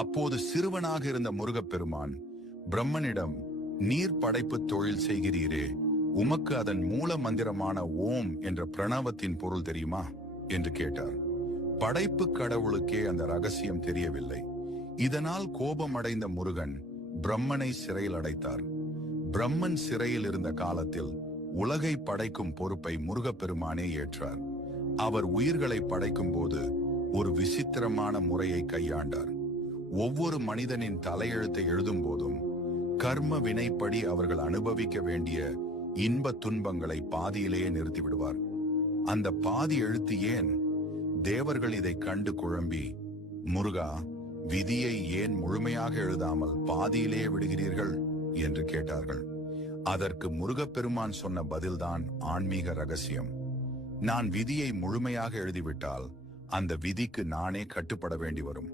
அப்போது சிறுவனாக இருந்த முருகப்பெருமான் பிரம்மனிடம், நீர் படைப்பு தொழில் செய்கிறீரே, உமக்கு அதன் மூல மந்திரமான ஓம் என்ற பிரணவத்தின் பொருள் தெரியுமா என்று கேட்டார். படைப்பு கடவுளுக்கே அந்த ரகசியம் தெரியவில்லை. இதனால் கோபமடைந்த முருகன் பிரம்மனை சிறையில் அடைத்தார். பிரம்மன் சிறையில் இருந்த காலத்தில் உலகை படைக்கும் பொறுப்பை முருகப்பெருமானே ஏற்றார். அவர் உயிர்களை படைக்கும் போது ஒரு விசித்திரமான முறையை கையாண்டார். ஒவ்வொரு மனிதனின் தலையெழுத்தை எழுதும் போதும் கர்ம வினைப்படி அவர்கள் அனுபவிக்க வேண்டிய இன்ப துன்பங்களை பாதியிலேயே நிறுத்திவிடுவார். அந்த பாதி எழுத்து ஏன்? தேவர்கள் இதை கண்டு குழம்பி, முருகா, விதியை ஏன் முழுமையாக எழுதாமல் பாதியிலேயே விடுகிறீர்கள் என்று கேட்டார்கள். அதற்கு முருகப்பெருமான் சொன்ன பதில்தான் ஆன்மீக ரகசியம். நான் விதியை முழுமையாக எழுதிவிட்டால் அந்த விதிக்கு நானே கட்டுப்பட வேண்டி வரும்.